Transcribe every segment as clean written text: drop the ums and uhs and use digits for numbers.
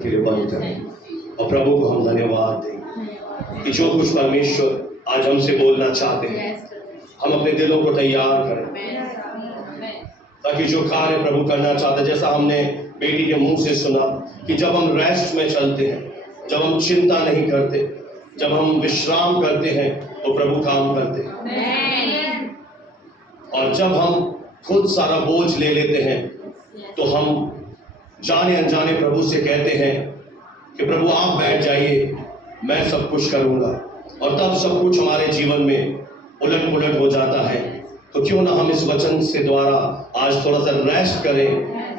के लिए बंद करें और प्रभु को हम धन्यवाद दें कि जो कुछ परमेश्वर आज हमसे बोलना चाहते हैं हम अपने दिलों को तैयार करें ताकि जो कार्य प्रभु करना चाहते हैं, जैसा हमने बेटी के मुंह से सुना कि जब हम रेस्ट में चलते हैं, जब हम चिंता नहीं करते, जब हम विश्राम करते हैं तो प्रभु काम करते हैं। और जब हम खुद सारा बोझ ले लेते हैं तो हम जाने अनजाने प्रभु से कहते हैं कि प्रभु आप बैठ जाइए, मैं सब कुछ करूंगा, और तब सब कुछ हमारे जीवन में उलट पुलट हो जाता है। तो क्यों ना हम इस वचन से द्वारा आज थोड़ा सा रेस्ट करें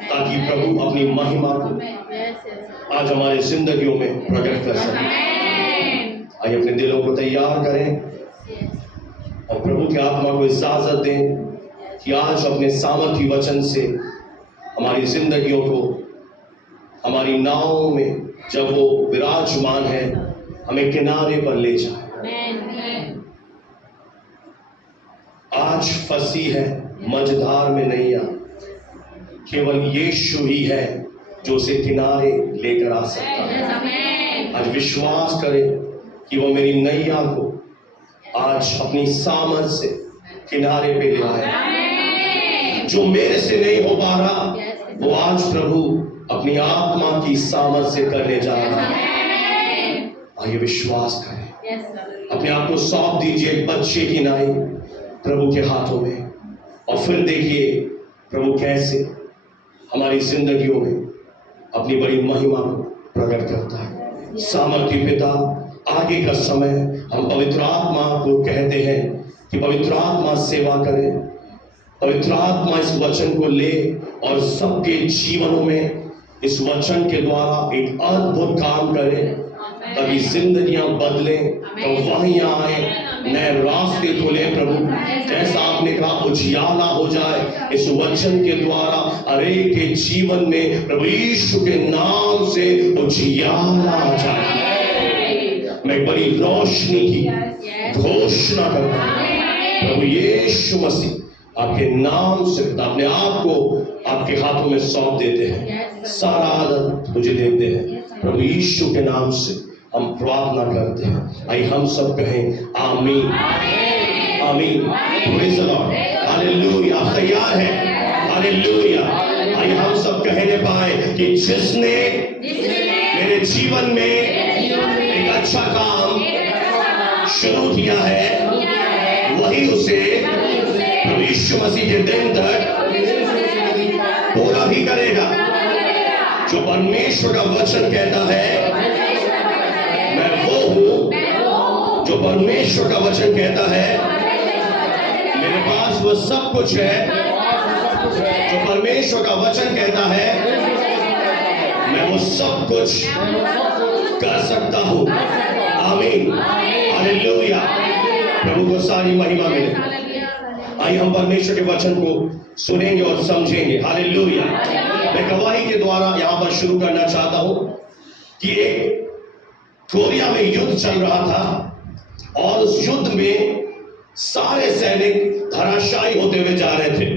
ताकि प्रभु अपनी महिमा को आज हमारे जिंदगियों में प्रकट कर सके। आइए अपने दिलों को तैयार करें और प्रभु के आत्मा को इजाजत दें कि आज अपने सामर्थी वचन से हमारी जिंदगियों को, हमारी नाव में जब वो विराजमान है, हमें किनारे पर ले जाए। आज फंसी है मझधार में नैया, केवल यीशु ही है जो उसे किनारे लेकर आ सकता है। आज विश्वास करें कि वो मेरी नैया को आज अपनी सामर्थ से किनारे पे ले आए। जो मेरे से नहीं हो पा रहा वो आज प्रभु अपनी आत्मा की सामर्थ से करने जा रहा है। आइए विश्वास करें, अपने आप को सौंप दीजिए एक बच्चे की नाई प्रभु के हाथों में, और फिर देखिए प्रभु कैसे हमारी जिंदगियों में अपनी बड़ी महिमा को प्रकट करता है। सामर्थी पिता, आगे का समय हम पवित्र आत्मा को कहते हैं कि पवित्र आत्मा सेवा करे, पवित्र आत्मा इस वचन को ले और सबके जीवनों में इस वचन के द्वारा एक अद्भुत काम करे, ताकि जिंदगियां बदले, तो वहीं आए, नए रास्ते खुले। प्रभु जैसा आपने कहा उजियाला हो जाए इस वचन के द्वारा हरे के जीवन में, प्रभु यीशु के नाम से उजियाला आ जाए। मैं बड़ी रोशनी की घोषणा करता हूं, प्रभु यीशु मसीह आपके नाम से अपने आप को आपके हाथों में सौंप देते हैं, सारा आदत तुझे देते हैं। प्रभु यीशु के नाम से हम प्रार्थना करते हैं। आइए हम सब कहें आमीन, आमीन, प्रेज़ द लॉर्ड, हालेलुया। आप तैयार हैं? हालेलुया। आइए हम सब कहने पाए कि जिसने मेरे जीवन में एक अच्छा काम शुरू किया है वही उसे प्रभु यीशु मसीह के दिन तक पूरा भी करेगा। जो परमेश्वर का वचन कहता है मैं वो हूं, जो परमेश्वर का वचन कहता है मेरे पास वो सब कुछ है, जो परमेश्वर का वचन कहता है मैं वो सब कुछ कर सकता हूं। आमीन, हालेलुया। प्रभु को सारी महिमा मिले। आइए हम परमेश्वर के वचन को सुनेंगे और समझेंगे। हालेलुया। मैं गवाही के द्वारा यहां पर शुरू करना चाहता हूं कि एक कोरिया में युद्ध चल रहा था और उस युद्ध में सारे सैनिक धराशायी होते हुए जा रहे थे,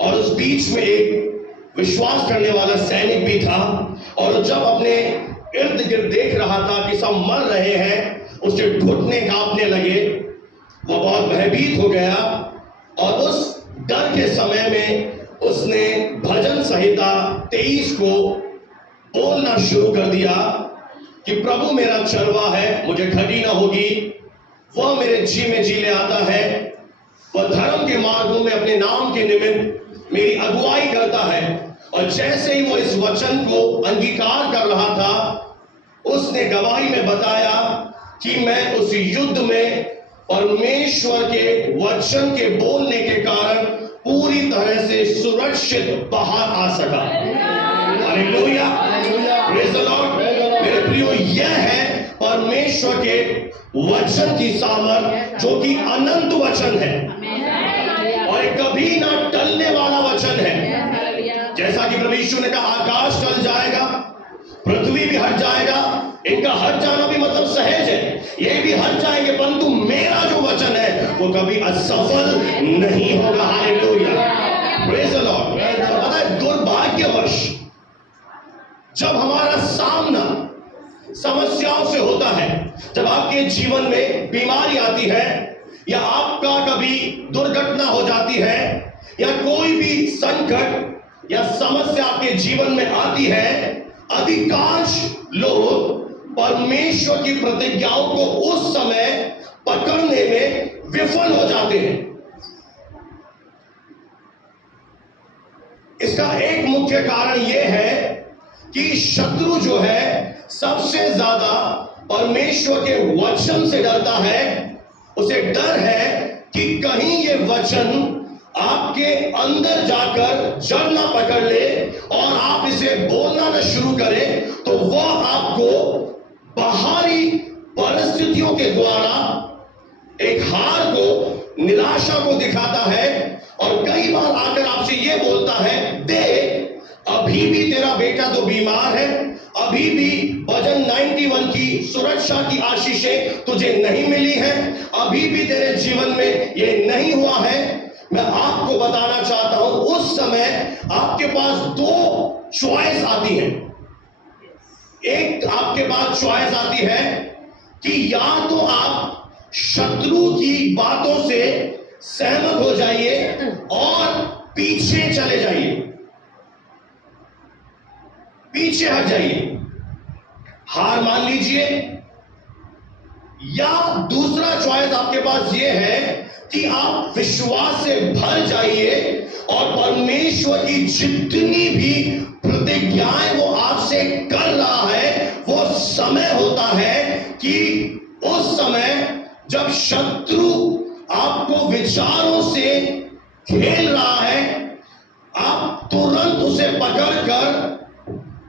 और उस बीच में एक विश्वास करने वाला सैनिक भी था, और जब अपने इर्द गिर्द देख रहा था कि सब मर रहे हैं, उसके घुटने कांपने लगे, वो बहुत भयभीत हो गया, और उस डर के समय में उसने भजन संहिता 23 को बोलना शुरू कर दिया कि प्रभु मेरा चरवा है, मुझे घटी ना होगी, वह मेरे जी में जी ले आता है, वह धर्म के मार्गों में अपने नाम के निमित्त मेरी अगुवाई करता है। और जैसे ही वो इस वचन को अंगीकार कर रहा था, उसने गवाही में बताया कि मैं उस युद्ध में परमेश्वर के वचन के बोलने के कारण पूरी तरह से सुरक्षित बाहर आ सका। Hallelujah, praise the Lord. मेरे प्रियो, यह है परमेश्वर के वचन की सामर्थ, जो कि अनंत वचन है और कभी ना टलने वाला वचन है। जैसा कि प्रभु यीशु ने कहा आकाश टल जाएगा, पृथ्वी भी हट जाएगा, इनका हट जाना भी मतलब सहज है, ये भी हट जाएंगे, परंतु मेरा जो वचन है वो कभी असफल नहीं होगा। Hallelujah, praise the Lord. पता है, दुर्भाग्यवश जब हमारा सामना समस्याओं से होता है। जब आपके जीवन में बीमारी आती है या आपका कभी दुर्घटना हो जाती है या कोई भी संकट या समस्या आपके जीवन में आती है, अधिकांश लोग परमेश्वर की प्रतिज्ञाओं को उस समय पकड़ने में विफल हो जाते हैं। इसका एक मुख्य कारण यह है कि शत्रु जो है सबसे ज्यादा परमेश्वर के वचन से डरता है। उसे डर है कि कहीं ये वचन आपके अंदर जाकर जड़ ना पकड़ ले और आप इसे बोलना ना शुरू करें, तो वह आपको बाहरी परिस्थितियों के द्वारा एक हार को, निराशा को दिखाता है और कई बार आकर आपसे यह बोलता है, देख अभी भी तेरा बेटा तो बीमार है, अभी भी वजन 91 की सुरक्षा की आशीषें तुझे नहीं मिली है, अभी भी तेरे जीवन में यह नहीं हुआ है। मैं आपको बताना चाहता हूं, उस समय आपके पास दो चॉइस आती है। एक आपके पास चॉइस आती है कि या तो आप शत्रु की बातों से सहमत हो जाइए और पीछे चले जाइए, पीछे हट जाइए, हार मान लीजिए, या दूसरा चॉइस आपके पास यह है कि आप विश्वास से भर जाइए और परमेश्वर की जितनी भी प्रतिज्ञाएं वो आपसे कर रहा है, वो समय होता है कि उस समय जब शत्रु आपको विचारों से खेल रहा है, आप तुरंत उसे पकड़कर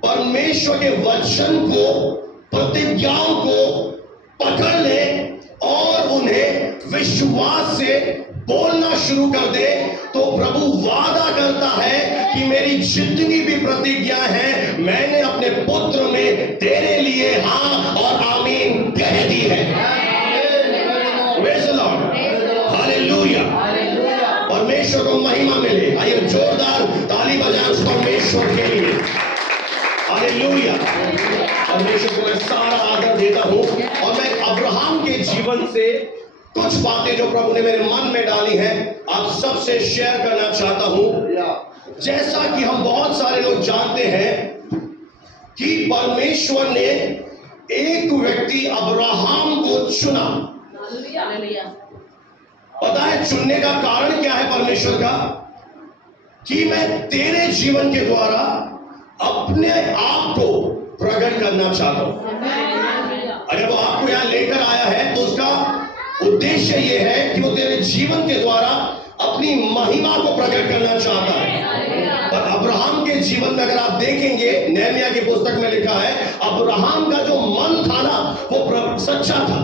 परमेश्वर के वचन को, प्रतिज्ञाओं को पकड़ ले और उन्हें विश्वास से बोलना शुरू कर दे, तो प्रभु वादा करता है कि मेरी जितनी भी प्रतिज्ञा है मैंने अपने पुत्र में तेरे लिए हां और आमीन कह दी है। Praise the Lord, हालेलुया, परमेश्वर को महिमा मिले। आइए जोरदार ताली बजाएं उस परमेश्वर के लिए, हालेलुया। परमेश्वर को मैं सारा आदर देता हूं और मैं अब्राहम के जीवन से कुछ बातें जो प्रभु ने मेरे मन में डाली हैं आप सबसे शेयर करना चाहता हूं। जैसा कि हम बहुत सारे लोग जानते हैं कि परमेश्वर ने एक व्यक्ति अब्राहम को चुना। पता है चुनने का कारण क्या है परमेश्वर का? कि मैं तेरे जीवन के द्वारा अपने आप को प्रकट करना चाहता हूं। अगर वो आपको यहां लेकर आया है तो उसका उद्देश्य यह है कि वो तेरे जीवन के द्वारा अपनी महिमा को प्रकट करना चाहता है। पर अब्राहम के जीवन में अगर आप देखेंगे, नेहमिया की पुस्तक में लिखा है, अब्राहम का जो मन था ना वो सच्चा था।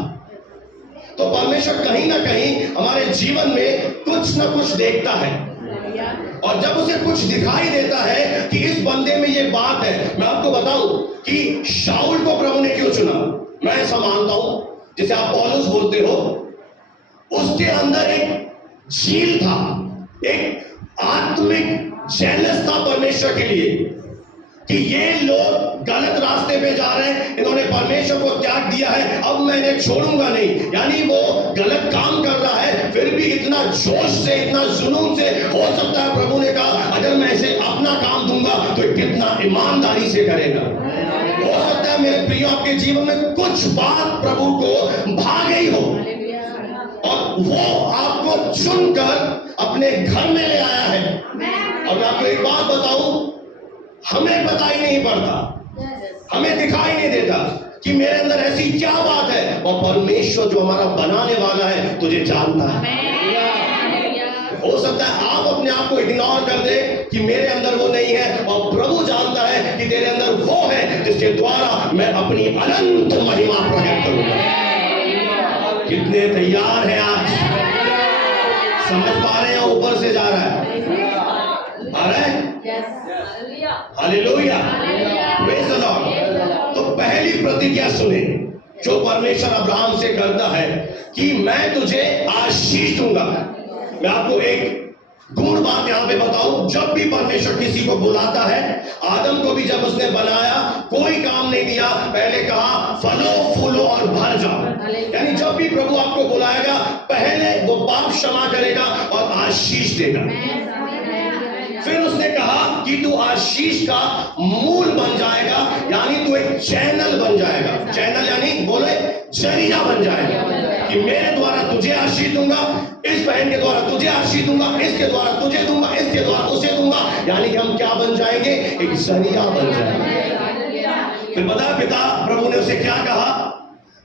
तो परमेश्वर कहीं ना कहीं हमारे जीवन में कुछ ना कुछ देखता है और जब उसे कुछ दिखाई देता है कि इस बंदे में ये बात है। मैं आपको बताऊं कि शाऊल को प्रभु ने क्यों चुना, मैं ऐसा मानता हूं, जिसे आप पौलुस बोलते हो, उसके अंदर एक झील था, एक आत्मिक जेलस था परमेश्वर के लिए कि ये लोग गलत रास्ते पे जा रहे हैं, इन्होंने परमेश्वर को त्याग दिया है, अब मैं इन्हें छोड़ूंगा नहीं। यानी वो गलत काम कर रहा है, फिर भी इतना जोश से, इतना जुनून से, हो सकता है प्रभु ने कहा अगर मैं इसे अपना काम दूंगा तो कितना ईमानदारी से करेगा। हो सकता है मेरे प्रियो आपके जीवन में कुछ बात प्रभु को भा गई हो और वो आपको चुनकर अपने घर में ले आया है। और मैं आपको एक बात बताऊं, हमें पता ही नहीं पड़ता, हमें दिखाई नहीं देता कि मेरे अंदर ऐसी क्या बात है, और परमेश्वर जो हमारा बनाने वाला है तुझे जानता है। हो सकता है आप अपने आप को इग्नोर कर दे कि मेरे अंदर वो नहीं है, और प्रभु जानता है कि तेरे अंदर वो है जिसके द्वारा मैं अपनी अनंत महिमा प्रकट करूंगा। कितने तैयार हैं आज? समझ पा रहे हैं? ऊपर से जा रहा है, आ रहा है? Hallelujah, praise the Lord. तो पहली प्रतिज्ञा सुने जो परमेश्वर अब्राहम से करता है कि मैं तुझे आशीष दूंगा। मैं आपको एक गुण बात यहां पे बताऊं, जब भी परमेश्वर किसी को बुलाता है, आदम को भी जब उसने बनाया कोई काम नहीं दिया, पहले कहा फलो फूलो और भर जाओ। यानी जब भी प्रभु आपको बुलाएगा पहले वो पाप क्षमा करेगा और आशीष देगा। फिर उसने कहा कि तू आशीष का मूल बन जाएगा, यानी तू एक चैनल बन जाएगा। चैनल यानी बोले जरिया बन जाएगा कि मेरे द्वारा तुझे आशीष दूंगा, इस बहन के द्वारा तुझे आशीष दूंगा, इसके द्वारा तुझे दूंगा, इसके द्वारा उसे दूंगा। यानी कि हम क्या बन जाएंगे? एक जरिया बन जाएंगे। फिर बता पिता प्रभु ने उसे क्या कहा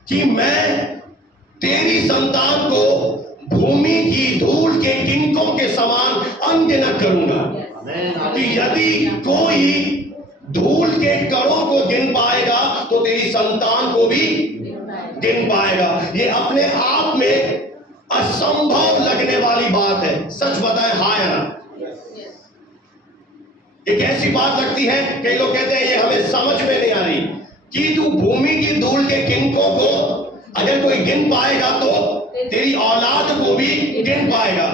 कि मैं तेरी संतान को भूमि की धूल के किनकों के समान अनगिनत करूंगा, कि यदि कोई धूल के कणों को गिन पाएगा तो तेरी संतान को भी गिन पाएगा। ये अपने आप में असंभव लगने वाली बात है। सच बताएं, हाँ या ना? एक ऐसी बात लगती है, कई लोग कहते हैं ये हमें समझ में नहीं आ रही, कि तू भूमि की धूल के किनकों को अगर कोई गिन पाएगा तो तेरी औलाद को भी गिन पाएगा।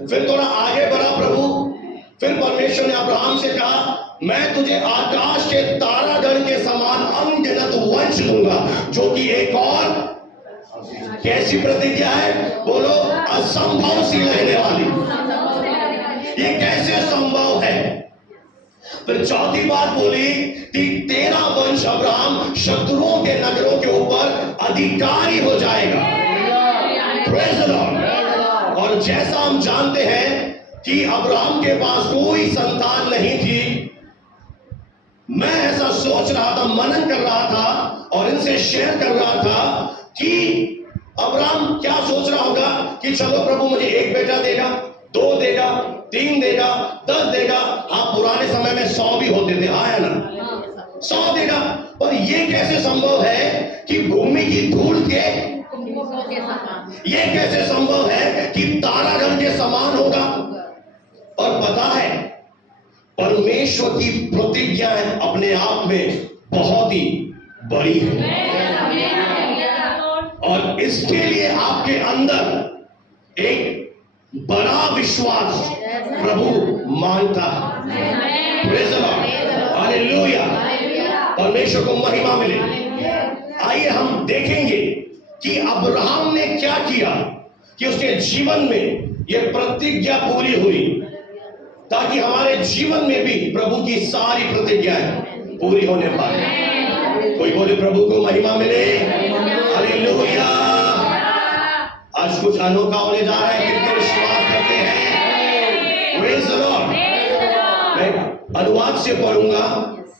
फिर थोड़ा आगे बढ़ा प्रभु, फिर परमेश्वर ने अब्राहम से कहा मैं तुझे आकाश के तारागण के समान अनगिनत वंश दूंगा, जो कि एक और कैसी प्रतिज्ञा है? बोलो, असंभव सी लगने वाली। ये कैसे संभव है? फिर चौथी बात बोली कि तेरा वंश अब्राहम शत्रुओं के नगरों के ऊपर अधिकारी हो जाएगा। Praise the Lord. और जैसा हम जानते हैं कि अब्राहम के पास कोई संतान नहीं थी, मैं ऐसा सोच रहा था, मनन कर रहा था और इनसे शेयर कर रहा था कि अब्राहम क्या सोच रहा होगा कि चलो प्रभु मुझे एक बेटा देगा, 2 देगा, 3 देगा, 10 देगा। हाँ, पुराने समय में 100 भी होते थे, आया ना? 100 देगा। पर ये कैसे संभव है कि भूमि की धूल के, ये कैसे संभव है कि तारागण के समान होगा? और पता है, परमेश्वर की प्रतिज्ञाएं अपने आप में बहुत ही बड़ी है और इसके लिए आपके अंदर एक बड़ा विश्वास प्रभु मांगता है। Praise the Lord, hallelujah. परमेश्वर को महिमा मिले। आइए हम देखेंगे कि अब्राहम ने क्या किया कि उसके जीवन में यह प्रतिज्ञा पूरी हुई, ताकि हमारे जीवन में भी प्रभु की सारी प्रतिज्ञाएं पूरी होने पाए। कोई बोले प्रभु को महिमा मिले। हालेलुया। आज कुछ अनोखा होने जा रहा है। कितने विश्वास करते हैं? Praise the Lord. मैं अनुवाद से पढ़ूंगा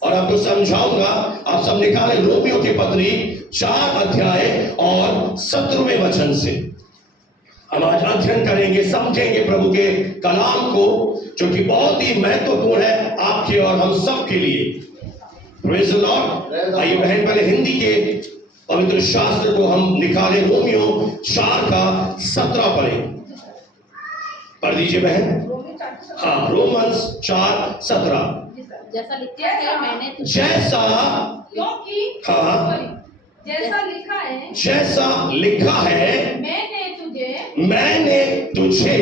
और आपको समझाऊंगा। आप सब निकालें रोमियो की पत्री 4 अध्याय और 17वें वचन से हम आज अध्ययन करेंगे, समझेंगे प्रभु के कलाम को, जो कि बहुत ही महत्वपूर्ण है आपके और हम सब के लिए। Praise the Lord. आइए बहन, पहले हिंदी के पवित्र शास्त्र को हम निकालें। रोमियो 4 का 17 पढ़ें। पढ़ दीजिए बहन। हाँ, रोमन्स 4:17। जैसा लिखा है मैंने जैसा, क्योंकि हाँ, जैसा लिखा है, जैसा लिखा है, मैंने तुझे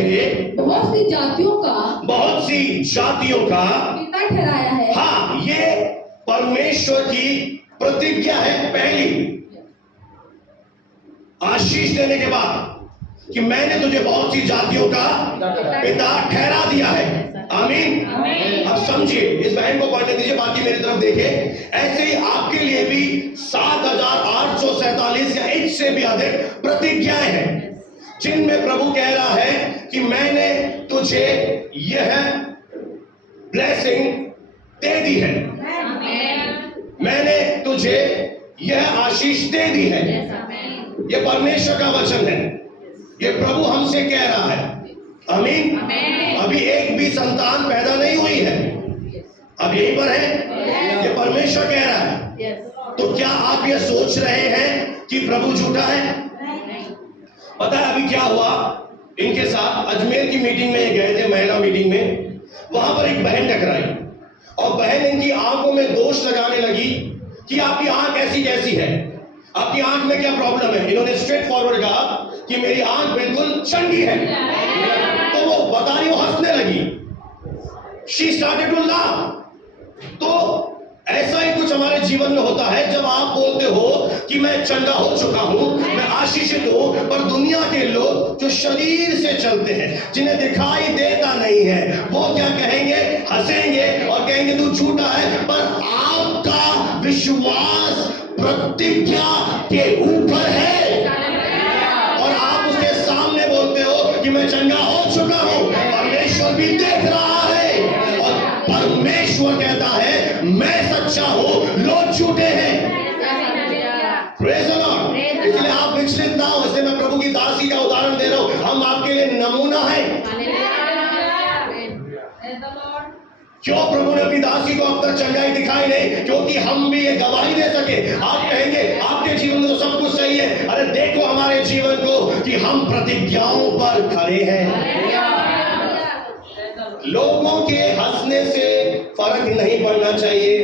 बहुत सी जातियों का पिता ठहराया है। हाँ, ये परमेश्वर की प्रतिज्ञा है पहली, आशीष देने के बाद, कि मैंने तुझे बहुत सी जातियों का पिता ठहरा दिया है। आमीन। अब समझिए, इस बहन को पढ़ने दीजिए, बाकी मेरी तरफ देखे। ऐसे ही आपके लिए भी 7,847 या इससे भी अधिक प्रतिज्ञाएं हैं, जिनमें प्रभु कह रहा है कि मैंने तुझे यह ब्लेसिंग दे दी है, मैंने तुझे यह आशीष दे दी है। यह परमेश्वर का वचन है, यह प्रभु हमसे कह रहा है। आमीन। अभी एक भी संतान पैदा नहीं हुई है, अब यहीं पर है, ये परमेश्वर कह रहा है। तो क्या आप ये सोच रहे हैं कि प्रभु झूठा है? पता है अभी क्या हुआ इनके साथ? अजमेर की मीटिंग में ये गए थे, महिला मीटिंग में। वहां पर एक बहन टकराई और बहन इनकी आंखों में दोष लगाने लगी कि आपकी आंख ऐसी कैसी है, आपकी आंख में क्या प्रॉब्लम है। इन्होंने स्ट्रेट फॉरवर्ड कहा, कि मेरी आंख बिल्कुल चंगी है। तो वो बता रही, वो हंसने लगी। She started to laugh. तो ऐसा ही कुछ हमारे जीवन में होता है जब आप बोलते हो कि मैं चंगा हो चुका हूं, मैं आशीषित हूं, पर दुनिया के लोग जो शरीर से चलते हैं, जिन्हें दिखाई देता नहीं है, वो क्या कहेंगे? हंसेंगे और कहेंगे तू झूठा है। पर आपका विश्वास प्रतिज्ञा के ऊपर है और आप उसके सामने बोलते हो कि मैं चंगा हो चुका हूं। परमेश्वर भी देख रहा है और परमेश्वर कहता है मैं सच्चा हूं, लोग झूठे हैं। Praise the Lord. इसलिए आप विचलित ना हो। इसलिए मैं प्रभु की दासी का उदाहरण दे रहा हूं। हम आपके लिए नमूना है। क्यों प्रभु ने अपनी दासी को अब तक चंगाई दिखाई नहीं? क्योंकि हम भी ये गवाही दे सके। आप कहेंगे आपके जीवन में तो सब कुछ सही है। अरे देखो हमारे जीवन को कि हम प्रतिज्ञाओं पर खड़े हैं। लोगों के हंसने से फर्क नहीं पड़ना चाहिए,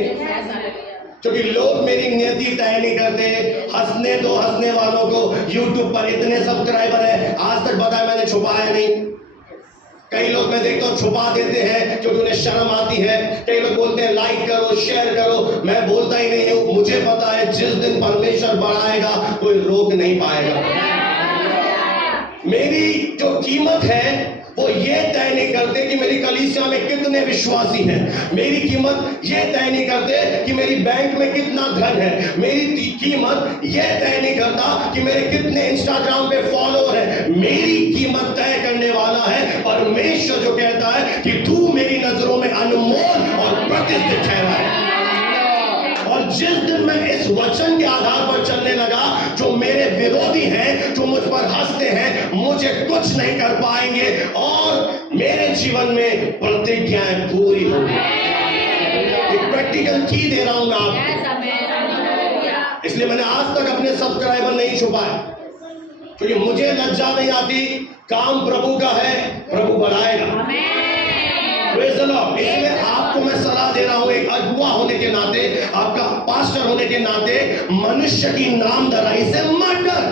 क्योंकि लोग मेरी नियति तय नहीं करते। हंसने दो हंसने वालों को। YouTube पर इतने सब्सक्राइबर है, आज तक पता है मैंने छुपाया नहीं। कई लोग मैं देखता हूँ छुपा देते हैं क्योंकि उन्हें शर्म आती है। कई लोग बोलते हैं लाइक करो, शेयर करो। मैं बोलता ही नहीं हूँ। मुझे पता है जिस दिन परमेश्वर बढ़ाएगा कोई रोक नहीं पाएगा। मेरी जो कीमत है वो ये तय नहीं करते कि मेरी कलीसिया में कितने विश्वासी हैं। मेरी कीमत ये तय नहीं करते कि मेरी बैंक में कितना धन है। मेरी कीमत ये तय नहीं करता कि मेरे कितने इंस्टाग्राम पे फॉलोअर हैं। मेरी कीमत तय करने वाला है परमेश्वर, जो कहता है कि तू मेरी नजरों में अनमोल और प्रतिष्ठित ठहरा है। और जिस दिन मैं इस वचन के आधार पर चलने लगा, जो मेरे विरोधी हैं, जो मुझ पर हंसते हैं, मुझे कुछ नहीं कर पाएंगे और मेरे जीवन में प्रतिज्ञाएं पूरी होंगी। एक प्रैक्टिकल की दे रहा हूं मैं आपको। इसलिए मैंने आज तक अपने सब्सक्राइबर नहीं छुपाए, क्योंकि मुझे लज्जा नहीं आती। काम प्रभु का है, प्रभु बढ़ाएगा। Praise the Lord. इसलिए आपको मैं सलाह दे रहा हूं, एक अगुआ होने के नाते, आपका पास्टर होने के नाते, मनुष्य की नामधराई से मत डर।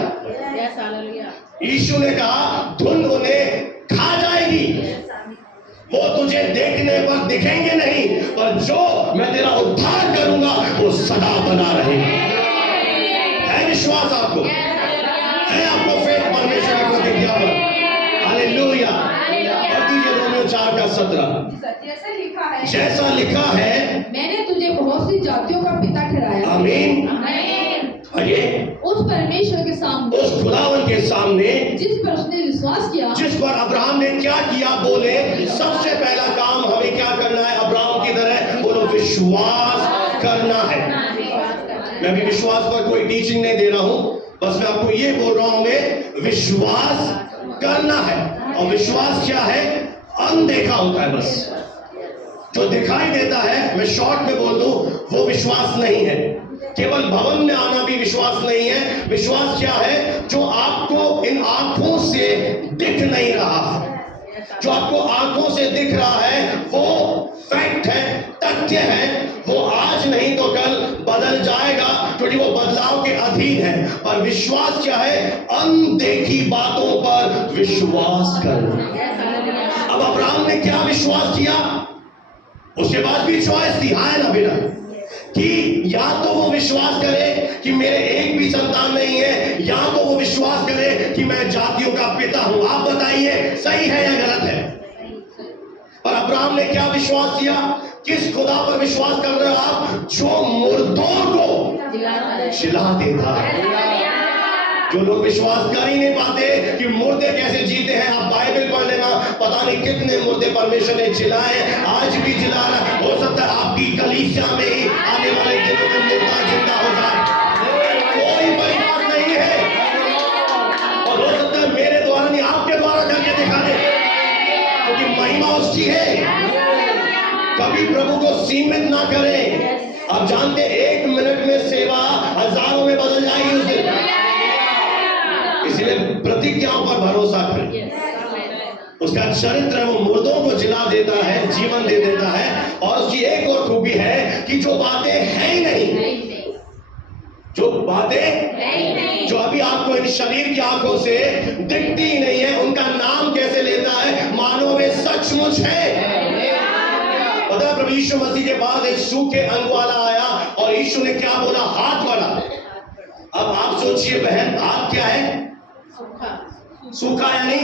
यीशु ने कहा धुन उन्हें खा जाएगी। वो तुझे देखने पर दिखेंगे नहीं, पर जो मैं तेरा उद्धार करूंगा वो सदा बना रहेगा। है विश्वास आपको? है आपको फेथ परमेश्वर की प्रतिज्ञा पर? हालेलुया। और दीजिए रोमियो 4:17। जैसा लिखा है मैंने तुझे बहुत सी जातियों का पिता ठहराया। आमीन। आइए उस परमेश्वर के सामने, उस खुदावन के सामने जिस पर उसने विश्वास किया, जिस पर अब्राहम ने क्या किया, बोले सबसे पहला काम हमें क्या करना है? अब्राहम की तरह बोलो, विश्वास करना है। मैं भी विश्वास पर कोई टीचिंग नहीं दे रहा हूं, बस मैं आपको ये बोल रहा हूं, मैं विश्वास करना है। और विश्वास क्या है? अनदेखा होता है। बस जो दिखाई देता है, मैं शॉर्ट में बोल दूं, वो विश्वास नहीं है। केवल भवन में आना भी विश्वास नहीं है। विश्वास क्या है? जो आपको इन आंखों से दिख नहीं रहा है। जो आपको आंखों से दिख रहा है वो फैक्ट है, तथ्य है। वो आज नहीं तो कल बदल जाएगा, क्योंकि वो बदलाव के अधीन है। पर विश्वास क्या है? अनदेखी बातों पर विश्वास करना। अब अब्राहम ने क्या विश्वास किया? उसके बाद भी चॉइस थी, हाँ ना बेटा, कि या तो वो विश्वास करे कि मेरे एक भी संतान नहीं है, या तो वो विश्वास करे कि मैं जातियों का पिता हूं। आप बताइए सही है या गलत है? और अब्राहम ने क्या विश्वास किया? किस खुदा पर विश्वास कर रहे हो आप? जो मुर्दों को जिला देता है। जो लोग विश्वास कर ही नहीं पाते कि मुर्दे कैसे जीते हैं, आप बाइबल पढ़ लेना, पता नहीं कितने मुर्दे परमेश्वर ने जिलाए, आज भी जिला रहा। हो सकता है आपकी कलीसिया में ही आने वाले दिनों में मुर्दा जिंदा हो जाए, कोई बड़ी बात नहीं है। और हो सकता है मेरे द्वारा नहीं, आपके द्वारा करके दिखा दे, क्योंकि महिमा उसकी है। कभी प्रभु को सीमित ना करें। आप जानते 1 मिनट में सेवा हजारों में बदल जाएगी उस दिन। इसलिए प्रतिज्ञाओं पर भरोसा करें। उसका चरित्र है, वो मुर्दों को जिला देता है, जीवन दे देता है। और उसकी एक और खूबी है कि जो बातें हैं ही नहीं, जो बातें जो अभी आपको इन शरीर की आंखों से दिखती ही नहीं है, उनका नाम कैसे लेता है मानो वे सचमुच है। पता है प्रभु यीशु मसीह के पास एक सूखे अंग वाला आया और यीशु ने क्या बोला? हाथ वाला। अब आप सोचिए बहन, हाथ क्या है? सूखा यानी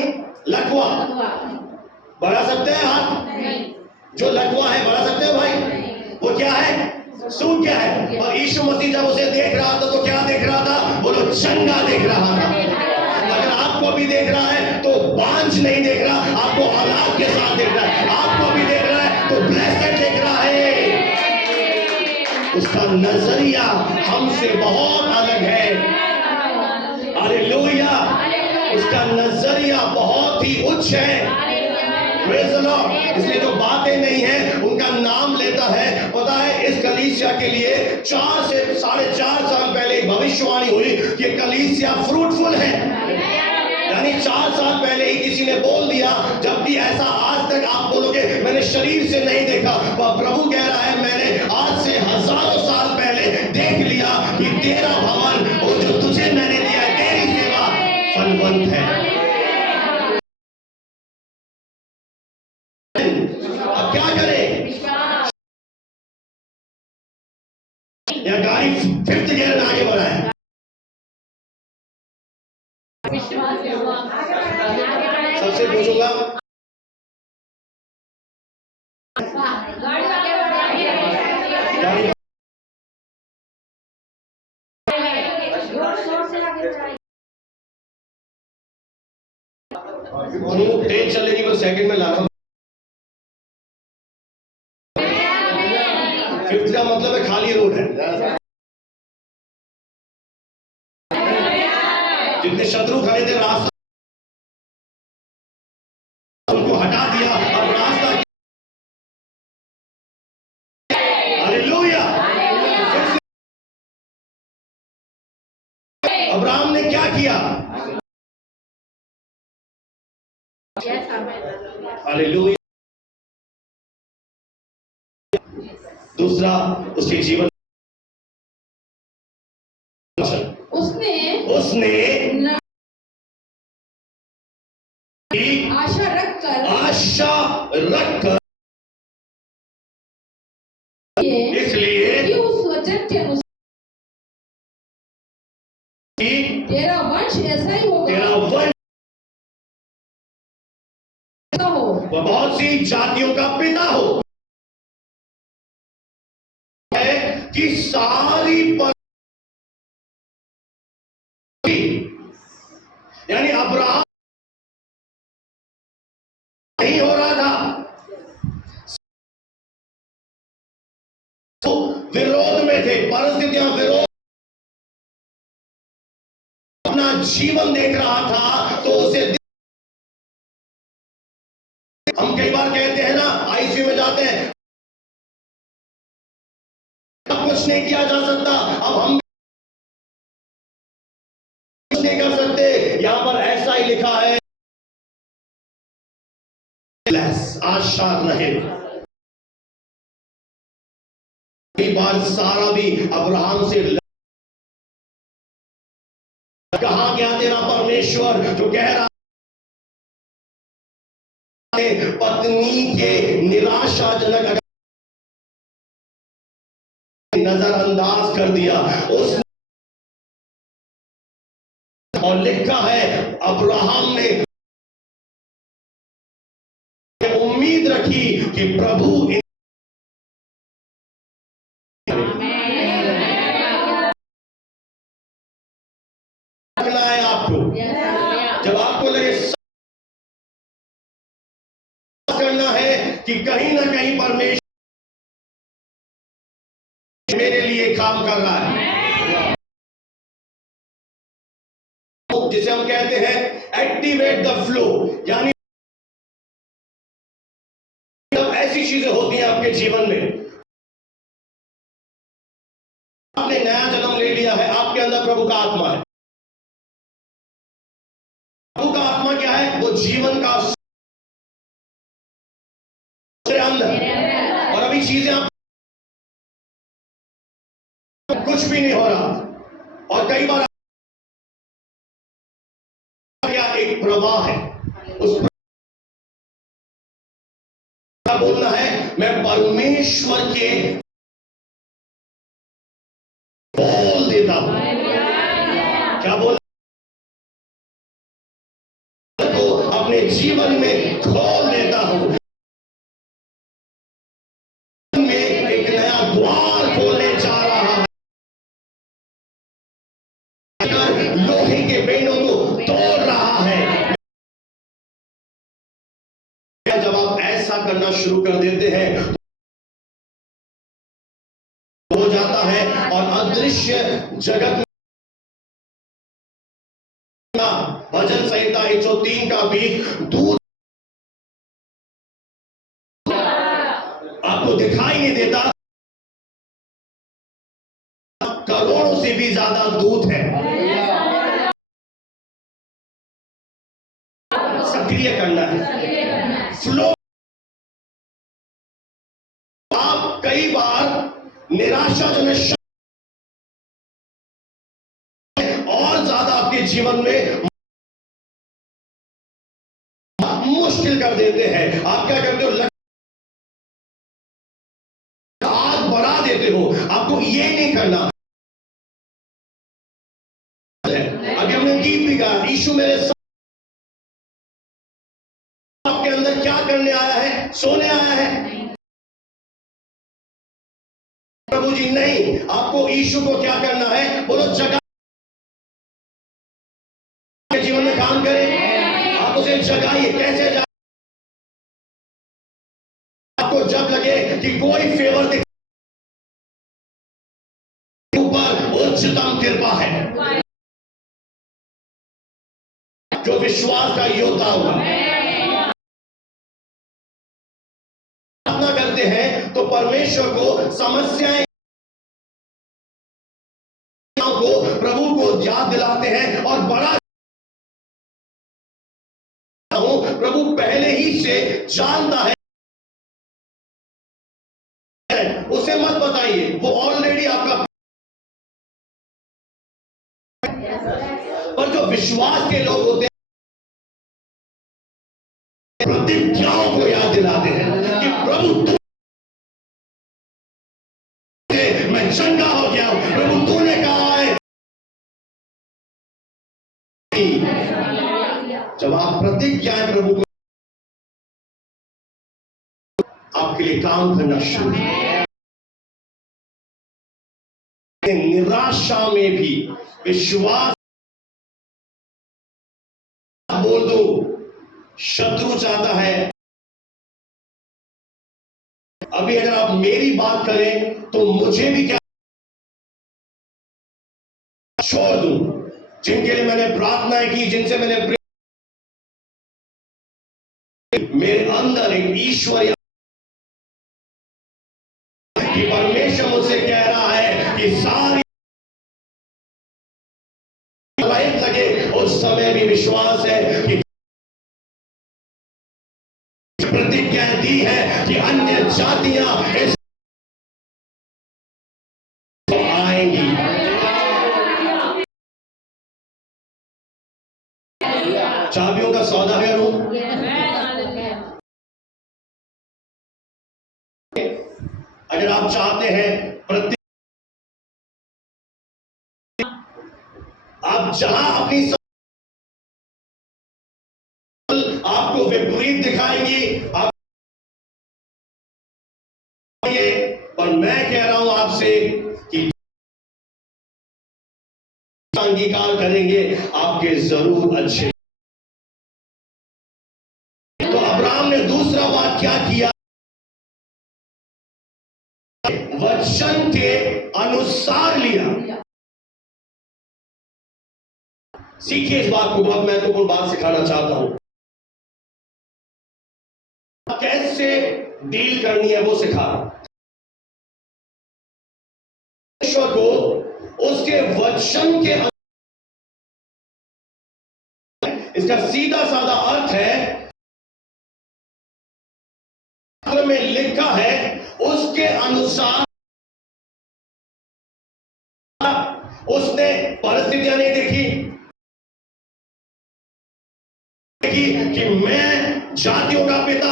लकवा। बढ़ा सकते हैं हाथ? जो लकवा है बढ़ा सकते हो भाई? वो क्या है? सूख गया है। और यीशु मसीह जब उसे देख रहा था तो क्या देख रहा था? बोलो, चंगा देख रहा था। अगर आपको भी देख रहा है तो बांझ नहीं देख रहा, आपको औलाद के साथ देख रहा है। आपको भी देख रहा है तो ब्लेस्ड देख रहा है। उसका नजरिया हमसे बहुत अलग है। हालेलुया। उसका नजरिया बहुत ही उच्च है। Praise the Lord। इसलिए जो बातें नहीं है उनका नाम लेता है। पता है इस कलीसिया के लिए 4 से 4.5 साल पहले एक भविष्यवाणी हुई कि कलीसिया फ्रूटफुल है। यानी 4 साल पहले ही किसी ने बोल दिया, जबकि ऐसा आज तक आप बोलोगे मैंने शरीर से नहीं देखा। वह प्रभु कह रहा है मैंने आज से हजारों साल पहले देख लिया कि तेरा भवन, वो जो तुझे मैंने दिया है, तेरी सेवा फलवंत है। अब क्या करें? या गाड़ी 5th गियर में आगे बढ़ाए? सबसे पूछूंगा, तेज चलेगी तो सेकंड में लाना। 5th का मतलब है खाली रोड है। जितने शत्रु खड़े थे रास्ता उनको हटा दिया, अब रास्ता। हालेलुया। अब्राहम ने क्या किया? हालेलुया। दूसरा, उसके जीवन उसने आशा रखकर इसलिए कि उस वचन के अनुसार तेरा वंश ऐसा ही होगा, तेरा वंश हो बहुत सी जातियों का पिता हो। कि सारी यानी अब्राहम नहीं हो रहा था, तो विरोध में थे, परिस्थितियां विरोध, अपना जीवन देख रहा था। तो उसे हम कई बार कहते हैं ना, आईसीयू में जाते हैं, कुछ नहीं किया जा सकता। अब हम कुछ नहीं कर सकते। यहां पर ऐसा ही लिखा है, आशा रहे। कई बार सारा भी अब्राहम से कहा गया तेरा परमेश्वर जो कह रहा है पत्नी के निराशाजनक नजरअंदाज कर दिया उसने। और लिखा है अब्राहम ने उम्मीद रखी कि प्रभु रखना है आपको। जब आपको लगे करना है कि कहीं ना कहीं परमेश्वर मेरे लिए काम कर रहा है, जिसे हम कहते हैं एक्टिवेट द फ्लो। यानी जब ऐसी चीजें होती हैं आपके जीवन में, आपने नया जन्म ले लिया है, आपके अंदर प्रभु का आत्मा है। प्रभु का आत्मा क्या है? वो जीवन का अंदर। और अभी चीजें आप कुछ भी नहीं हो रहा, और कई बार क्या एक प्रवाह है, उस क्या बोलना है, मैं परमेश्वर के बोल देता हूं। क्या बोल को अपने जीवन में खोल देता हूं, में एक नया द्वार खोलने जा रहा है, अगर लोहे के बेड़ों को तोड़ रहा है। जब आप ऐसा करना शुरू कर देते हैं हो जाता है, और अदृश्य जगत में भजन संहिता 103 का भी दूर आपको दिखाई नहीं देता, करोड़ों से भी ज्यादा दूत है। सक्रिय करना है, फ्लो। आप कई बार निराशाजनक और ज्यादा आपके जीवन में मुश्किल कर देते हैं। आप क्या करते हो, आग बढ़ा देते हो। आपको ये नहीं करना है। अभी हमने गीत भी कहा, यीशु मेरे साथ, आपके अंदर क्या करने आया है, सोने आया है प्रभु जी? नहीं, आपको यीशु को क्या करना है, बोलो जगा जीवन में काम करें। आप उसे जगाइए। कैसे जगाइए? आपको जब लगे कि कोई फेवर दिख ऊपर उच्चतम कृपा है, जो विश्वास का योद्धा होगा, प्रार्थना करते हैं तो परमेश्वर को समस्याएं को प्रभु को याद दिलाते हैं और बड़ा प्रभु पहले ही से जानता है, उसे मत बताइए, वो ऑलरेडी आपका। पर जो विश्वास के लोग होते हैं प्रतिज्ञाओं को याद दिलाते हैं कि प्रभु मैं चंगा हो गया हूं, प्रभु तूने कहा है। जब आप प्रतिज्ञाएं प्रभु को आपके लिए काम करना शुरू, निराशा में भी विश्वास बोल दो। शत्रु चाहता है, अभी अगर आप मेरी बात करें तो मुझे भी क्या छोड़ दूं, जिनके लिए मैंने प्रार्थनाएं की, जिनसे मैंने मेरे अंदर एक ईश्वरीय कि परमेश्वर मुझसे कह रहा है कि सारी लगे, उस समय भी विश्वास है कि प्रतिज्ञा दी है कि अन्य जातियां इस आएंगी। चाबियों का सौदागर हूं। अगर आप चाहते हैं आप जहां अपनी आपको विपरीत दिखाएंगी, आप पर मैं कह रहा हूं आपसे कि अंगीकार करेंगे आपके जरूर अच्छे। तो अब्राहम ने दूसरा बात क्या किया, वचन के अनुसार लिया। सीखिए इस बात को, बहुत महत्वपूर्ण बात सिखाना चाहता हूं। कैसे डील करनी है वो सिखा। ईश्वर को उसके वचन के, इसका सीधा साधा अर्थ है, में लिखा है उसके अनुसार उसने परिस्थितियां नहीं देखी कि मैं जातियों का पिता,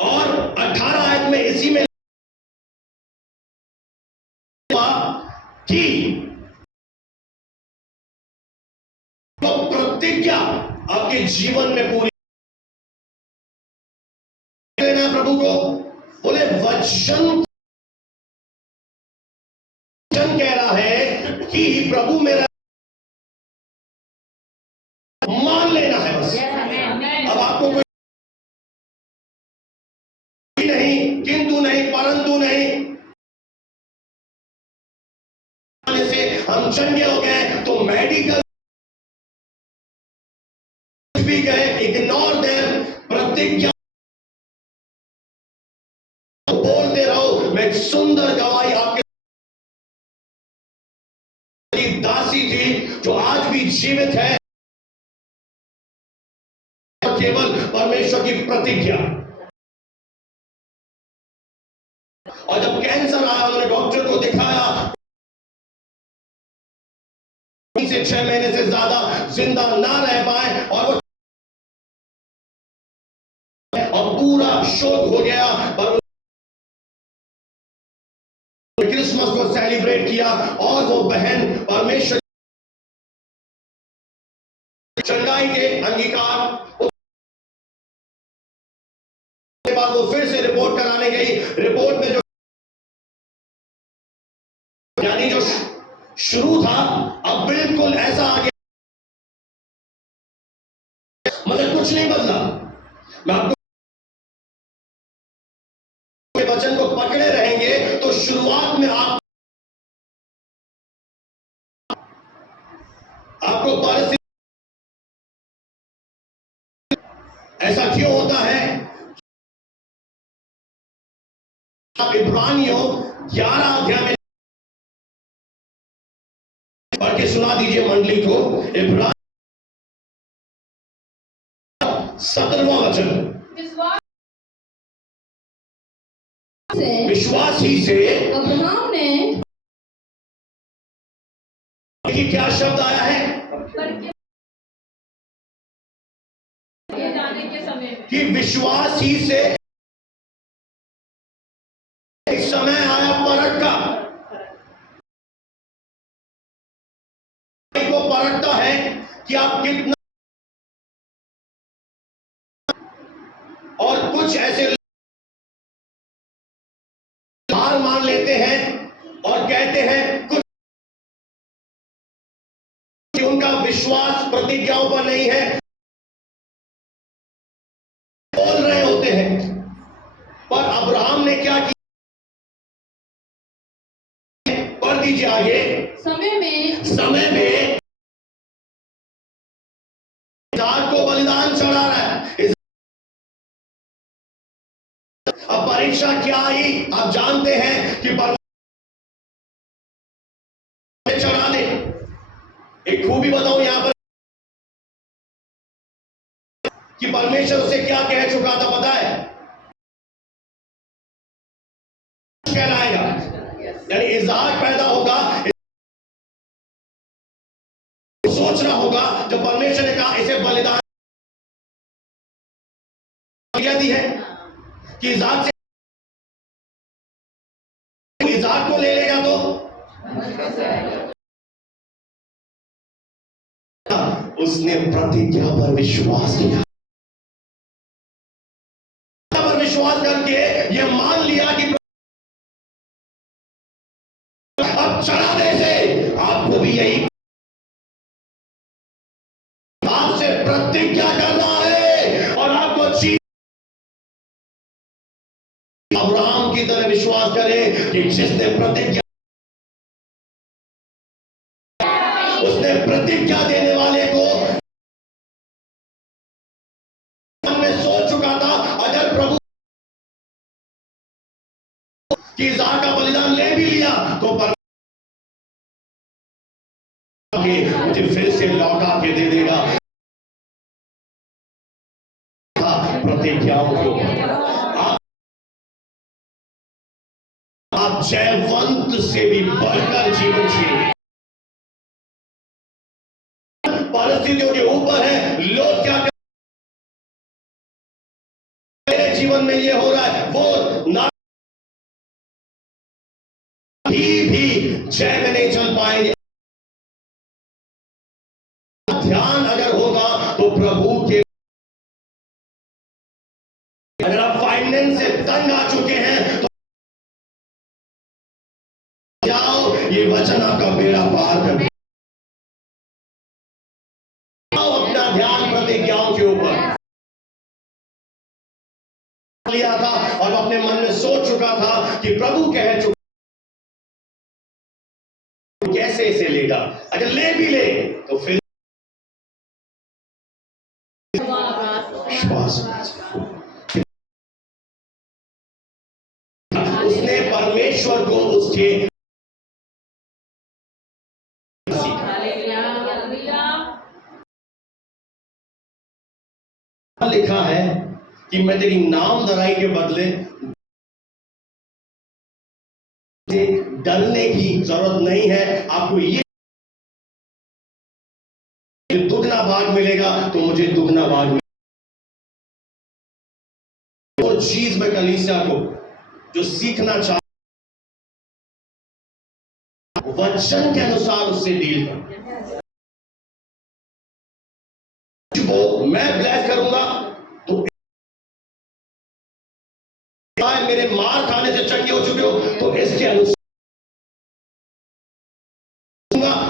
और 18 आयत में इसी में कि तो प्रतिज्ञा आपके जीवन में पूरी लेना प्रभु को। बोले वचन कह रहा है कि प्रभु मेरा मान लेना है बस। अब आपको कोई नहीं, किंतु नहीं, परंतु नहीं, से हम चंगे हो गए तो मेडिकल भी गए, इग्नोर देम, प्रतिज्ञा बोलते रहो। मैं एक सुंदर गवाही आपके दासी थी जो आज भी जीवित है, केवल परमेश्वर की प्रतिज्ञा। और जब कैंसर आया, उन्होंने डॉक्टर को दिखाया, से 6 महीने से ज्यादा जिंदा ना रह पाए, और पूरा शोक हो गया। पर क्रिसमस को सेलिब्रेट किया और वो बहन परमेश्वर चंगाई के अंगीकार के बाद वो फिर से रिपोर्ट कराने गई। रिपोर्ट में जो यानी जो शुरू था, अब बिल्कुल ऐसा आ गया, मतलब कुछ नहीं बदला। मैं आपको वचन को पकड़े रहेंगे तो शुरुआत में आपको परिस्थिति ऐसा क्यों होता है? आप इब्रानियों 11 अध्याय में पढ़ के सुना दीजिए मंडली को। इब्रानियों 17वां वचन। विश्वास ही से अब्राहम ने, क्या शब्द आया है कि विश्वास ही से एक समय आया परख का। को परखता है कि आप कितना, और कुछ ऐसे हार मान लेते हैं और कहते हैं कुछ कि उनका विश्वास प्रतिज्ञाओं पर नहीं है, बोल रहे होते हैं। पर अब्राहम ने क्या किया? पढ़ दीजिए आगे। समय में इसहाक को बलिदान चढ़ा रहा है। अब परीक्षा क्या आई आप जानते हैं कि चढ़ा दे। एक खूबी बताऊं यहां पर कि परमेश्वर उसे क्या कह चुका था पता है? कहलाएगा, यानी इसहाक पैदा होगा। सोच रहा होगा जब परमेश्वर ने कहा इसे बलिदान दी है कि इसहाक को ले लेगा तो उसने प्रतिज्ञा पर विश्वास किया। पर विश्वास करके ये मान लिया कि अब चढ़ाने से आपको भी यही आपसे प्रतिज्ञा करना है और आपको अब्राहम की तरह विश्वास करें कि जिसने प्रतिज्ञा, उसने प्रतिज्ञा देने वाले को हमने सोच चुका था अगर प्रभु की इसहाक का बलिदान ले भी लिया तो मुझे फिर से लौटा के दे देगा प्रतिज्ञाओं को। आप जयवंत युद्ध से भी बढ़कर जीवन जिए। परिस्थितियों के ऊपर है, लोग क्या कर, मेरे जीवन में ये हो रहा है, वो ना भी जय में नहीं चल पाएंगे। ध्यान अगर होगा तो प्रभु के, अगर आप फाइनेंस से तंग आ चुके हैं तो जाओ, ये वचन आपका बेड़ा पार कर दे। अपना ध्यान प्रतिज्ञाओं के ऊपर लिया था और अपने मन में सोच चुका था कि प्रभु कह चुका, कैसे इसे लेगा, अगर ले भी ले तो फिर विश्वास। उसने परमेश्वर को उसके लिखा है कि मैं तेरी नाम धराई के बदले डरने की जरूरत नहीं है। आपको ये दुगना भाग मिलेगा तो मुझे दुगना भाग मिलेगा। और चीज में कलीसिया को जो सीखना चाहता, वचन के अनुसार उससे डील कर। वो मैं ब्लेस करूंगा तो मेरे मार खाने से चंगे हो चुके हो तो इसके अनुसार,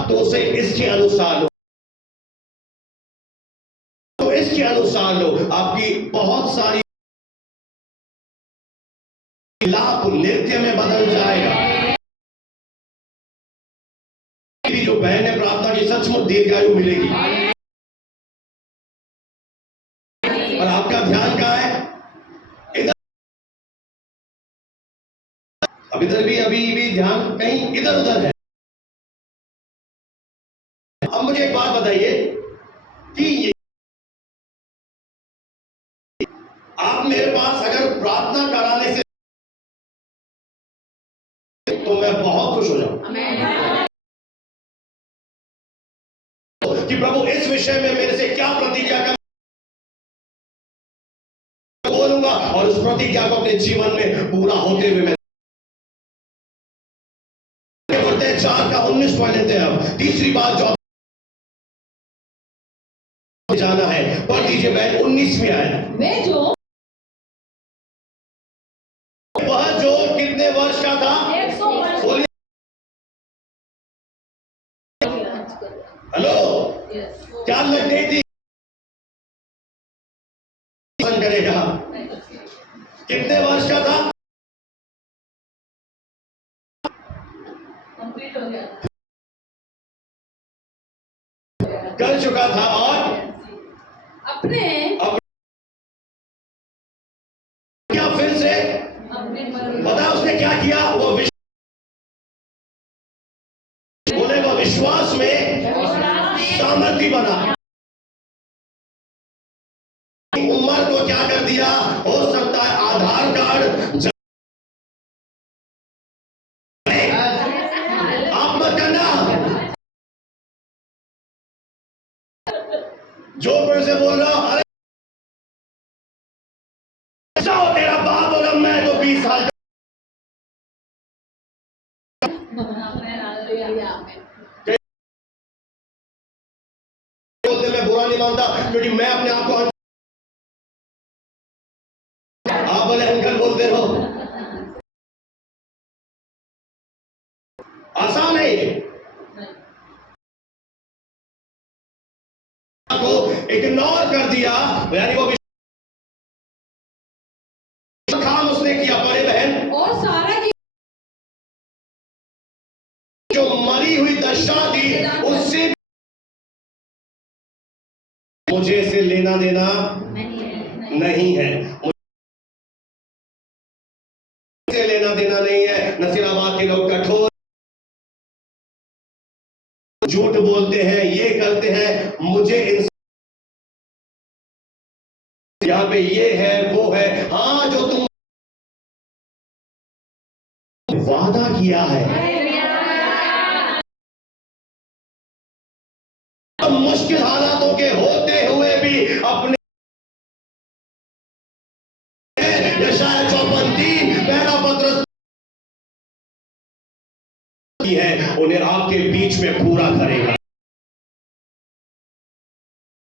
तो उसे इसके अनुसार लो, तो इसके अनुसार लो। आपकी बहुत सारी लाभ नृत्य में बदल जाएगा। जो बहन ने प्रार्थना की, सचमुच दीर्घायु मिलेगी। और आपका ध्यान कहां है? इधर। अब इधर भी अभी भी ध्यान कहीं इधर उधर है। अब मुझे एक बात बताइए कि आप मेरे पास अगर प्रार्थना कराने से तो मैं बहुत खुश हो जाऊं कि प्रभु इस विषय में मेरे से क्या प्रतिज्ञा कर बोलूंगा और उस प्रतिज्ञा को अपने जीवन में पूरा होते हुए मैं बोलते हैं 4:19 पढ़ लेते हैं। अब तीसरी बात जो जाना है, पढ़ दीजिए बहन, 19 में आया। वे जो वह जो कितने वर्ष का था? 100 वर्ष। हेलो, क्या लग गई थी? करेगा, कितने वर्ष का था? कंप्लीट हो गया, कर चुका था। और अपने क्या फिर से पता उसने क्या किया? वो बोले वो विश्वास में सामर्थ्य बना। उम्र को क्या कर दिया? हो सकता है आधार कार्ड आप मत करना। जो फिर से बोल रहा हूं, अरे जाओ, तेरा बाप होगा, मैं तो 20 साल बोलते मैं बुरा नहीं मानता क्योंकि मैं अपने आप को, आप बोले अंकल बोलते रहो, आसान है ये को इग्नोर कर दिया, यानी वो काम उसने किया। बड़े बहन और सारा की जो मरी हुई दशा थी उससे मुझे इसे लेना देना नहीं है, मुझे लेना देना नहीं है। नसीराबाद के लोग कठोर झूठ बोलते हैं, ये करते हैं, मुझे यहाँ पे ये है वो है। हाँ, जो तुम वादा किया है है उन्हें आपके बीच में पूरा करेगा।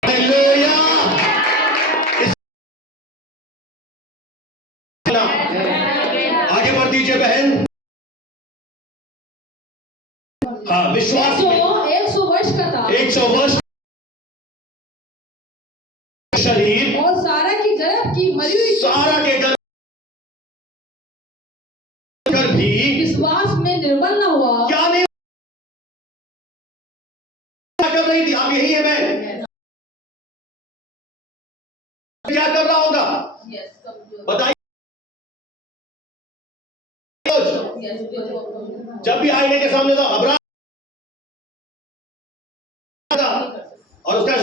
हालेलुया। आगे बढ़ दीजिए बहन। हाँ, विश्वास में 100 वर्ष का था 100 वर्ष शरीर और सारा की गर्भ की मरी हुई सारा के गर्भ कर भी विश्वास में निर्बल न हुआ। क्या नहीं कर रही थी? आप यही है मैं क्या कर रहा होगा बताइए। जब भी आईने के सामने था अब्राहम था और उसका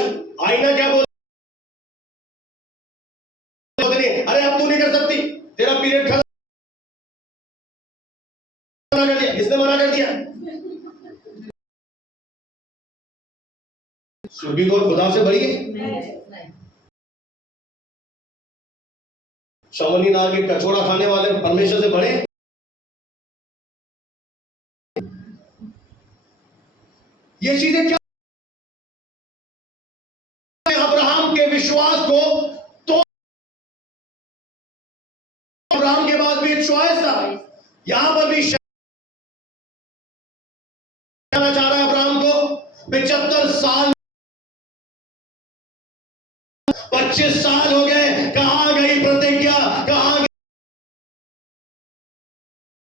आईना क्या बोल अरे अब तू नहीं कर सकती, तेरा पीरियड खत्म कर दिया। किसने मना कर दिया? सुरभि को खुदा से बड़ी है। शवनी नाग के कचौड़ा खाने वाले परमेश्वर से बड़े। ये चीजें क्या अब्राहम के विश्वास को तो अब्राहम के पास भी एक चॉइस था। यहां पर भी कहना चाह रहा है अब्राहम को 75 साल 25 साल हो गए, कहां गई प्रतिज्ञा, कहां गई?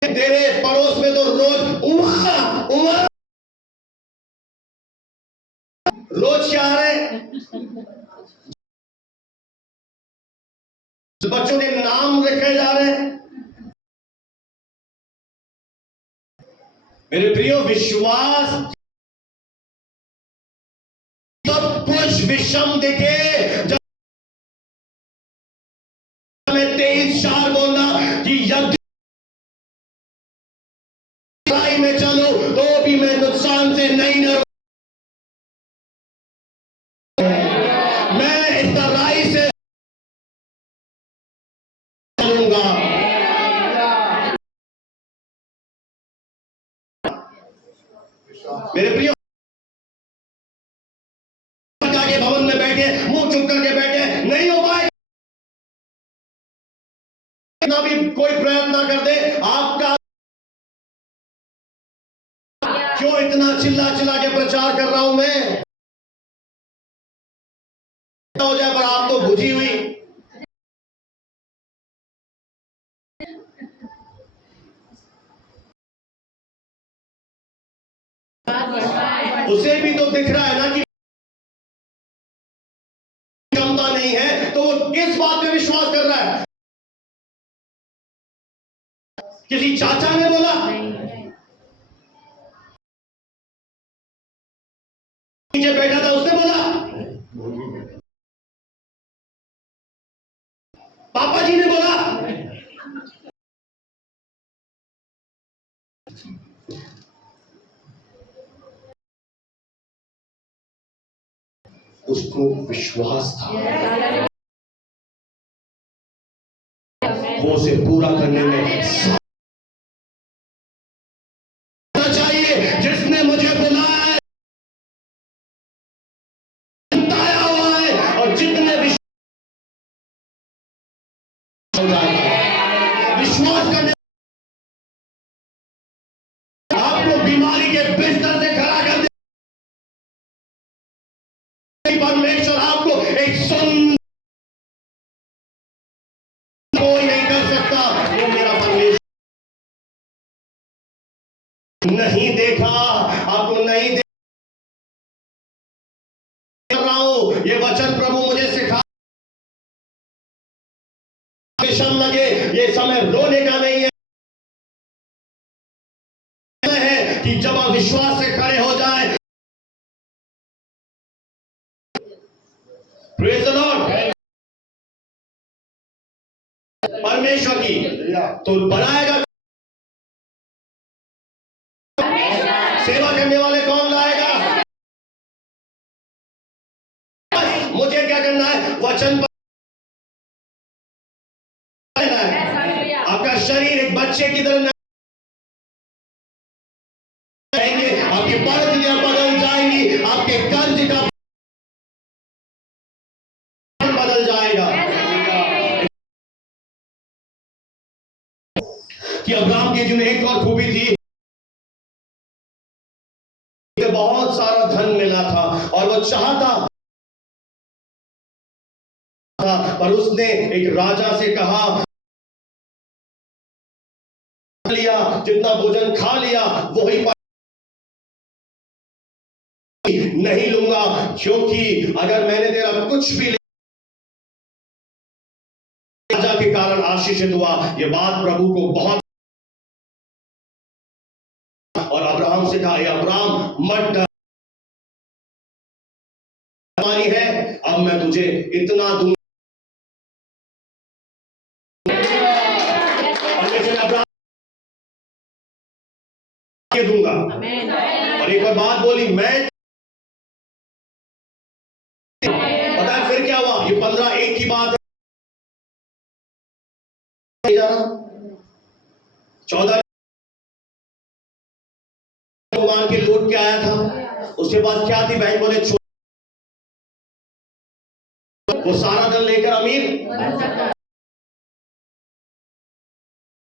तेरे पड़ोस में तो रोज उमा उमा रोज क्या आ रहे? बच्चों के नाम रखे जा रहे हैं। मेरे प्रियो, विश्वास सब कुछ विषम दिखे। जब मैं 23:4 बोलना कि यज्ञ में चलो तो भी मैं नुकसान से नहीं डरूं, मैं इस तराई से चलूंगा। मेरे प्रियो, के भवन में बैठे मुंह चुप करके बैठे नहीं हो पाएगा। इतना भी कोई प्रयत्न ना कर दे आपका। क्यों इतना चिल्ला चिल्ला के प्रचार कर रहा हूं मैं? हो जाए पर आप तो बुझी हुई। उसे भी तो दिख रहा है ना कि क्षमता नहीं है, तो वो किस बात पे विश्वास कर रहा है? किसी चाचा ने बोला, नीचे बैठा था उसने बोला, पापा जी ने बोला, उसको विश्वास था वो उसे पूरा करने में चाहिए। जिसने मुझे बुलाया है, बताया हुआ है, और जितने विश्वास करने आपको बीमारी के बिस्तर से खड़ा कर दे, परमेश्वर आपको एक सुंदर कोई नहीं कर सकता। वो मेरा परमेश्वर नहीं देखा, आपको नहीं देख रहा हूं। ये वचन प्रभु मुझे सिखा विषम लगे, ये समय रोने का नहीं है कि जब आप विश्वास से खड़े हो जाए। Praise the Lord. परमेश्वर की तो बनाएगा, सेवा करने वाले कौन लाएगा? मुझे क्या करना है? वचन पर आपका शरीर एक बच्चे की तरह आपकी परिस्थितियां बदल जाएंगी, आपके कर्ज का बदल जाएगा। कि अब्राहम के जीवन में एक और खूबी थी, बहुत सारा धन मिला था और वो चाहता था, पर उसने एक राजा से कहा, लिया जितना भोजन खा लिया वही नहीं लूंगा, क्योंकि अगर मैंने तेरा कुछ भी राजा के कारण आशीषित हुआ। यह बात प्रभु को बहुत, और अब्राहम से कहा, अब्राहम मत डर, हमारी है, अब मैं तुझे इतना दूंगा। दूंगा। और एक और बात बोली, मैं पता है फिर क्या हुआ? ये 15:1 की बात है। 14 भगवान के लूट के आया था, उसके पास क्या थी? बहन बोले वो सारा धन लेकर अमीर,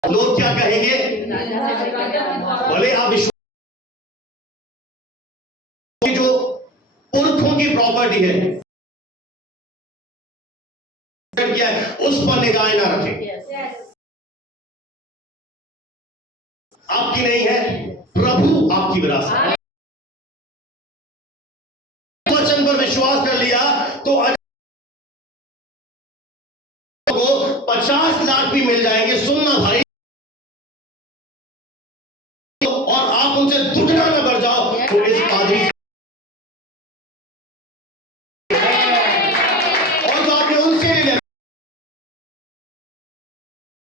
लोग क्या कहेंगे? बोले आप विश्वास, जो पुरखों की प्रॉपर्टी है क्या है, उस पर निगाहें ना रखें। आपकी नहीं है, प्रभु आपकी विरासत है। वचन पर विश्वास कर लिया तो को 50 लाख भी मिल जाएंगे। सुनना भाई, और आप उनसे दुगना न बढ़ जाओ तो इस पादरी, और तो आपने उनसे ले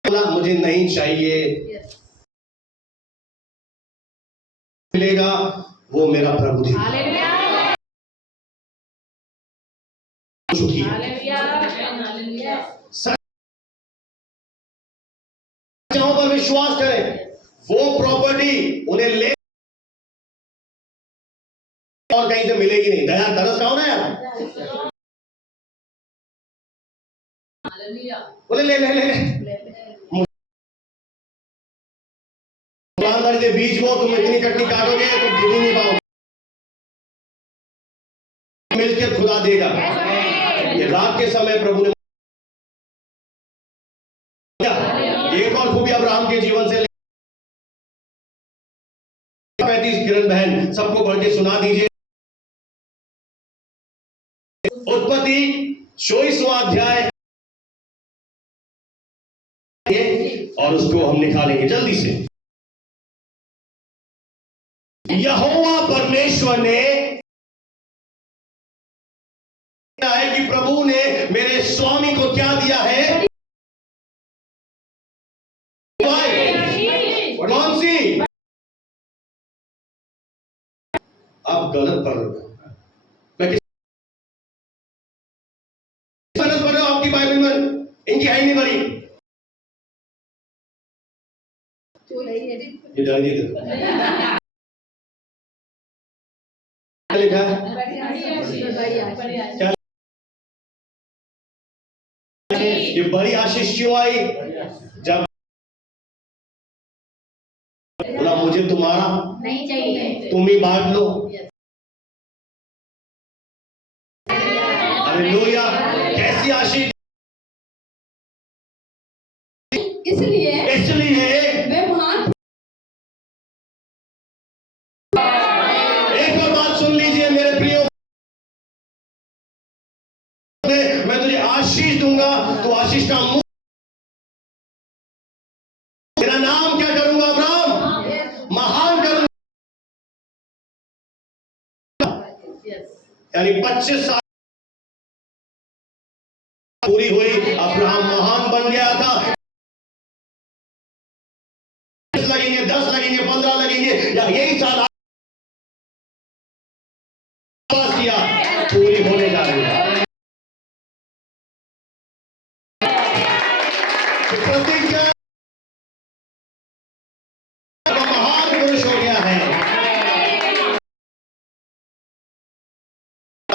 लिया, मुझे नहीं चाहिए, मिलेगा वो मेरा प्रभु है। पर विश्वास करें, वो प्रॉपर्टी उन्हें ले और कहीं से मिलेगी नहीं। दया दरस का होना यार, बोले ले ले ले ईमानदारी से बीज वो, तुम इतनी कटनी काटोगे तुम गिर ही नहीं पाओगे, मिलकर खुदा देगा। ये रात के समय प्रभु ने एक और खूबी अब्राहम के जीवन से 35 किरण बहन सबको बढ़ के सुना दीजिए। उत्पत्ति 24वां अध्याय, और उसको हम निकालेंगे जल्दी से। यहोवा परमेश्वर ने है कि प्रभु ने मेरे स्वामी को क्या दिया है? कौन सी? आप गलत पढ़ रहे हो, मैं किस गलत पढ़ रहे हो? आपकी बाइबल में इनकी है नहीं भरी, ये डाल दिए लिखा है क्या? ये बड़ी आशीष क्यों आई? जब बोला मुझे तुम्हारा नहीं चाहिए, तुम ही बांट लो। हालेलुया, कैसी आशीष! इसलिए वे महान, एक और बात सुन लीजिए मेरे प्रियो, मैं तुझे आशीष दूंगा तो आशीष का मुंह, तेरा नाम क्या करूंगा अब्राहम? महान करूंगा। यानी 25 साल पूरी हुई, अब्राहम महान बन गया था। लगेंगे 10 लगेंगे 15 लगेंगे, या यही साल किया पूरी होने जा रही है।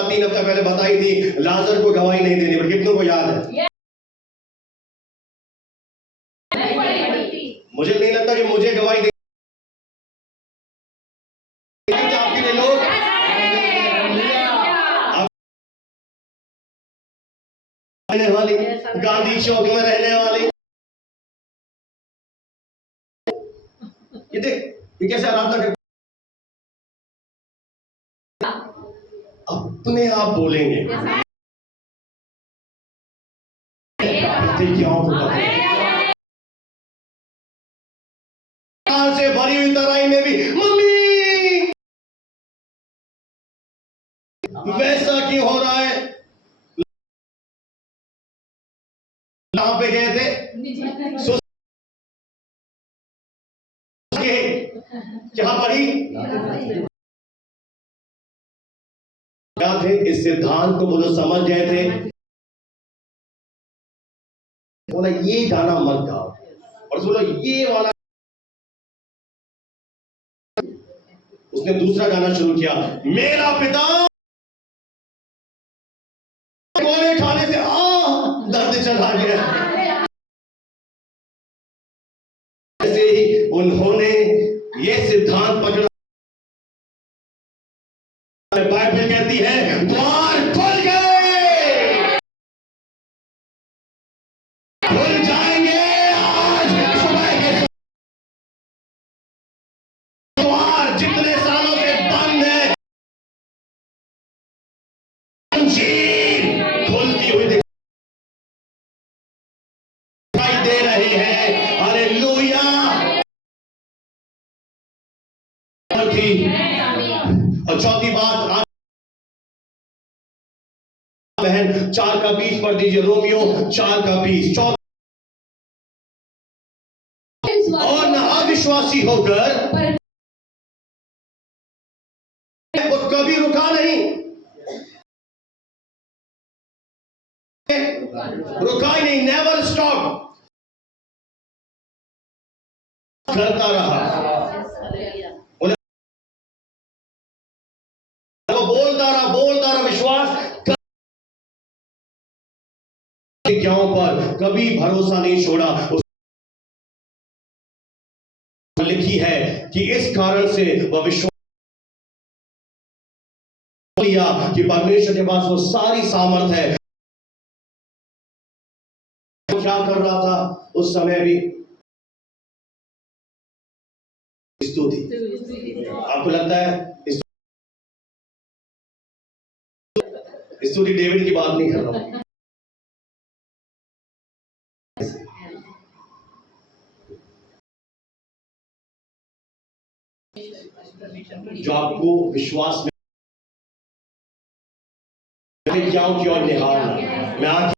बात 3 हफ्ता पहले बताई थी, लाजर को गवाही नहीं देनी पड़ी। कितनों को याद है? मुझे नहीं लगता कि मुझे गवाही देनी आपके लिए लोग रहने वाली, गांधी चौक में रहने वाली, ये देख ये कैसे आराधना कर, अपने आप बोलेंगे प्रतिज्ञाओं को से भरी हुई तराई में भी मम्मी वैसा क्यों हो रहा है? कहां पे गए थे? क्या पढ़ी? क्या थे? इस सिद्धांत को बोलो समझ गए थे। बोला ये गाना मत गाओ, और बोला ये वाला। उसने दूसरा गाना शुरू किया, मेरा पिता कोने खाने से दर्द चला गया। ऐसे ही उन्होंने ये सिद्धांत पकड़ा। बाइबल कहती है द्वार खुल गए, खुल जाएंगे आज सुबह के। द्वार जितने सालों से बंद है, खुलती हुई दिखाई दे रहे हैं। हालेलुया। और चौथी बात बहन 4 का 20 पढ़ दीजिए, रोमियो 4 का 20। और न अविश्वासी होकर वो कभी रुका नहीं, रुका ही नहीं, नेवर स्टॉप, करता रहा। बोलता रहा विश्वास प्रतिज्ञाओं पर कभी भरोसा नहीं छोड़ा। लिखी है कि इस कारण से वह विश्वास किया कि परमेश्वर के पास वो सारी सामर्थ है। क्या कर रहा था उस समय भी? स्तुति। आपको लगता है स्तुति डेविड की बात नहीं कर रहा हूं, जो आपको विश्वास में प्रतिज्ञाओं की ओर निहारना। मैं आज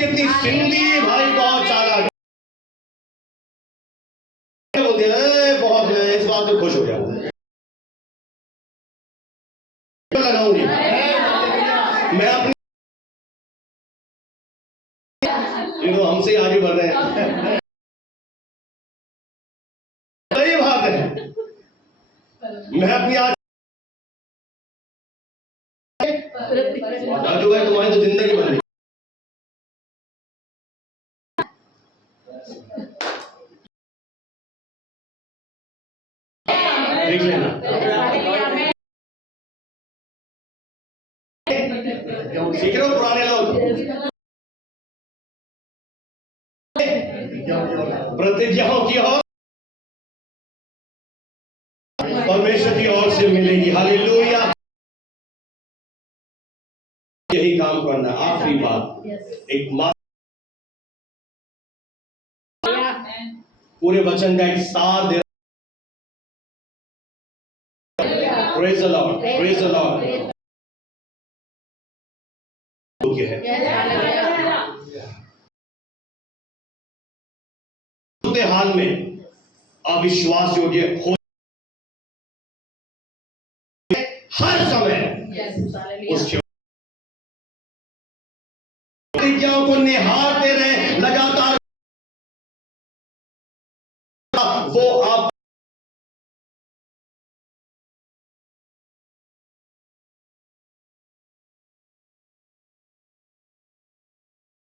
कितनी सिंधी भाई, बहुत चालाक, बहुत इस बात में खुश हो गया। लगाऊंगी मैं अपनी, हमसे आगे बढ़ रहे हैं, सही बात है। मैं अपनी आज राजू भाई तुम्हारी तो जिंदगी बन गई। देख लेना, सीख रहे हो पुराने लोग, प्रतिज्ञाओं की ओर परमेश्वर की ओर से मिलेगी। हालेलुया। यही काम करना। आखिरी बात, एक माँ पूरे वचन का एक सार दे। Praise the Lord, praise the Lord. हाल में अविश्वास योग्य हो हर समय उसके प्रतिज्ञाओं को निहारते